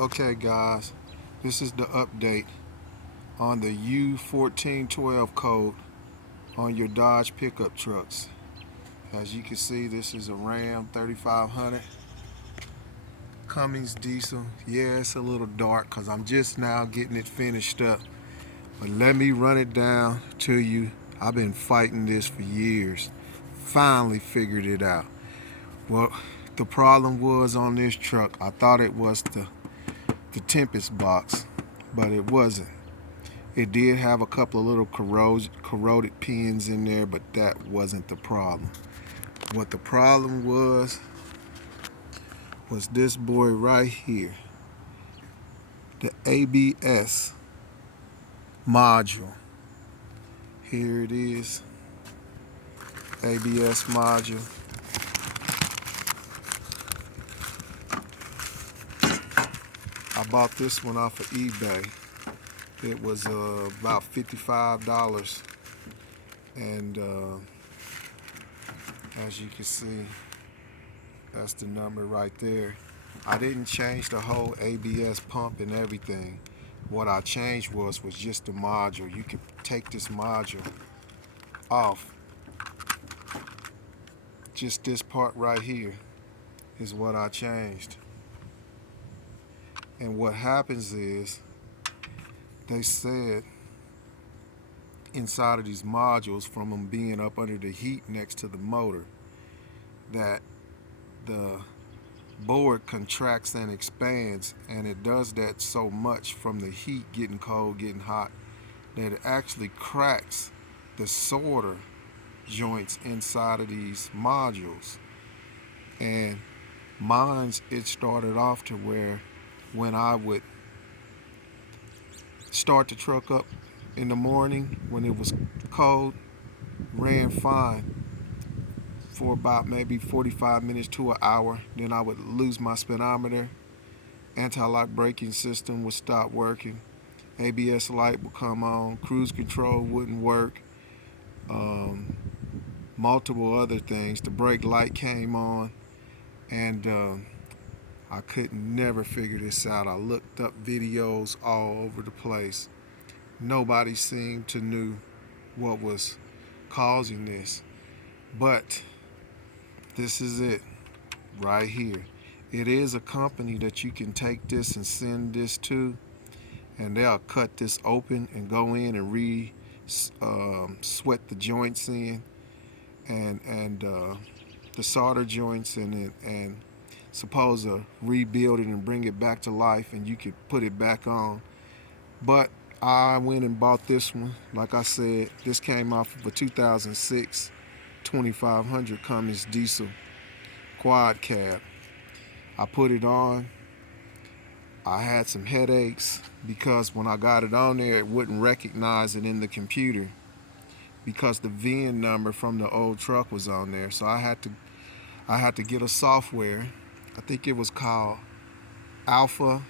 Okay guys, this is the update on the U1412 code on your Dodge pickup trucks. As you can see, this is a Ram 3500 Cummins diesel. Yeah, it's a little dark because I'm just now getting it finished up. But let me run it down to you. I've been fighting this for years. Finally figured it out. Well, the problem was on this truck, I thought it was the Tempest box, but it wasn't. It did have a couple of little corroded pins in there, but that wasn't the problem. What the problem was this boy right here, the ABS module. Here it is, ABS module. I bought this one off of eBay. It was about $55, and as you can see, that's the number right there. I didn't change the whole ABS pump and everything. What I changed was just the module. You could take this module off. Just this part right here is what I changed. And what happens is, they said inside of these modules, from them being up under the heat next to the motor, that the board contracts and expands, and it does that so much from the heat getting cold, getting hot, that it actually cracks the solder joints inside of these modules. And mine's, it started off to where when I would start the truck up in the morning when it was cold, ran fine for about maybe 45 minutes to an hour. Then I would lose my speedometer, anti-lock braking system would stop working, ABS light would come on, cruise control wouldn't work, multiple other things. The brake light came on, and I could never figure this out. I looked up videos all over the place. Nobody seemed to knew what was causing this. But this is it right here. It is a company that you can take this and send this to, and they'll cut this open and go in and sweat the joints in, and the solder joints, and suppose to rebuild it and bring it back to life, and you could put it back on. But I went and bought this one. Like I said, this came off of a 2006 2500 Cummins diesel quad cab. I put it on. I had some headaches because when I got it on there, it wouldn't recognize it in the computer because the VIN number from the old truck was on there. So I had to get a software. I think it was called Alpha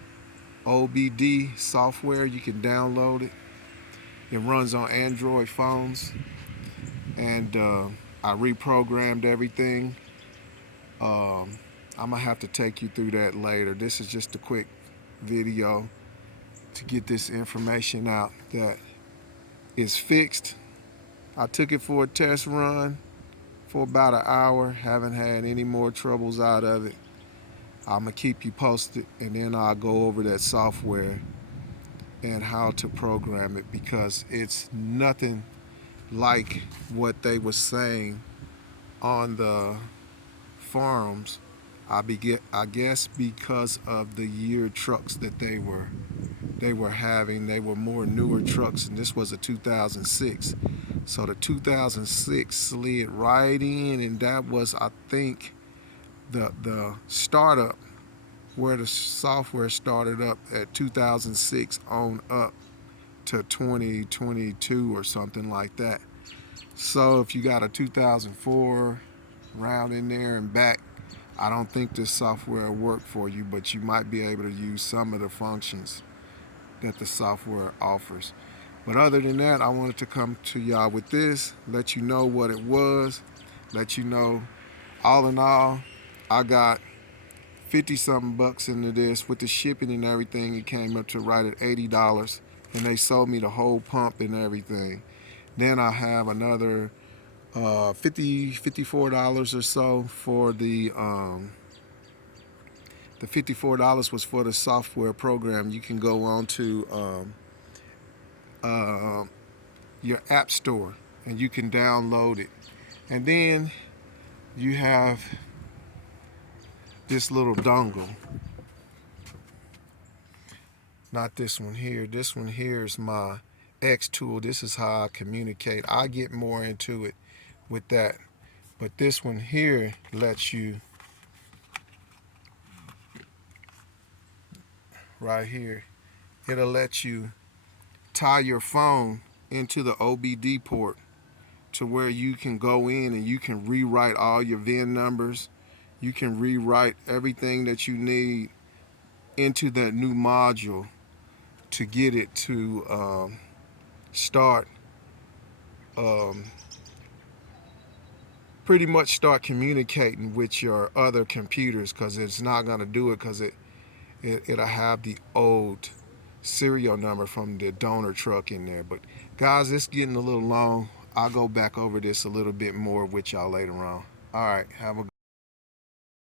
OBD software. You can download it. It runs on Android phones, and I reprogrammed everything. I'm gonna have to take you through that later. This is just a quick video to get this information out that is fixed. I took it for a test run for about an hour. Haven't had any more troubles out of it. I'm gonna keep you posted, and then I'll go over that software and how to program it, because it's nothing like what they were saying on the forums. I guess because of the year trucks that they were having. They were more newer trucks, and this was a 2006. So the 2006 slid right in, and that was, I think, the startup, where the software started up at 2006 on up to 2022 or something like that. So if you got a 2004 round in there and back, I don't think this software will work for you, but you might be able to use some of the functions that the software offers. But other than that, I wanted to come to y'all with this, let you know what it was, let you know, all in all, I got 50 something bucks into this. With the shipping and everything, it came up to right at $80, and they sold me the whole pump and everything. Then I have another $54 or so for the $54 was for the software program. You can go on to uh, your app store and you can download it. And then you have this little dongle. Not this one here. This one here is my X tool. This is how I communicate. I get more into it with that. But this one here lets you, right here, it'll let you tie your phone into the OBD port to where you can go in and you can rewrite all your VIN numbers. You can rewrite everything that you need into that new module to get it to start pretty much start communicating with your other computers, because it's not going to do it because it'll have the old serial number from the donor truck in there. But guys, it's getting a little long. I'll go back over this a little bit more with y'all later on. All right, have a good